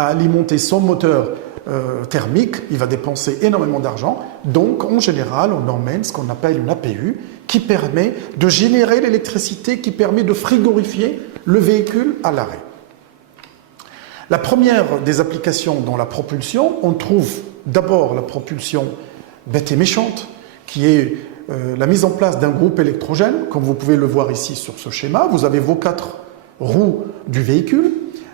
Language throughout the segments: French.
à alimenter son moteur thermique, il va dépenser énormément d'argent. Donc, en général, on emmène ce qu'on appelle une APU qui permet de générer l'électricité, qui permet de frigorifier le véhicule à l'arrêt. La première des applications dans la propulsion, on trouve d'abord la propulsion bête et méchante, qui est la mise en place d'un groupe électrogène, comme vous pouvez le voir ici sur ce schéma. Vous avez vos 4 roues du véhicule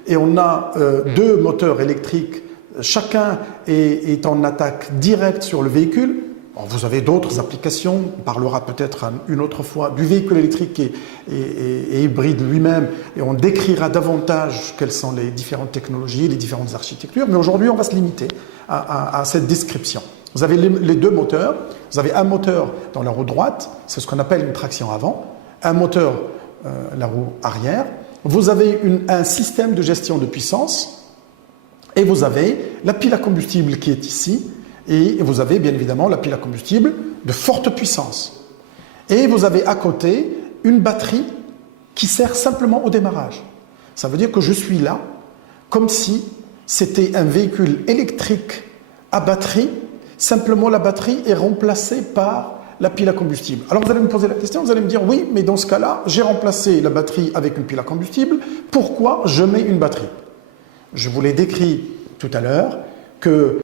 et on a 2 moteurs électriques, chacun est en attaque directe sur le véhicule. Alors, vous avez d'autres applications, on parlera peut-être une autre fois du véhicule électrique et hybride lui-même, et on décrira davantage quelles sont les différentes technologies, les différentes architectures, mais aujourd'hui on va se limiter à cette description. Vous avez les 2 moteurs, vous avez un moteur dans la roue droite, c'est ce qu'on appelle une traction avant, un moteur la roue arrière, vous avez un système de gestion de puissance, et vous avez la pile à combustible qui est ici, et vous avez bien évidemment la pile à combustible de forte puissance. Et vous avez à côté une batterie qui sert simplement au démarrage. Ça veut dire que je suis là comme si c'était un véhicule électrique à batterie, simplement la batterie est remplacée par la pile à combustible. Alors vous allez me poser la question, vous allez me dire oui, mais dans ce cas-là, j'ai remplacé la batterie avec une pile à combustible, pourquoi je mets une batterie? Je vous l'ai décrit tout à l'heure que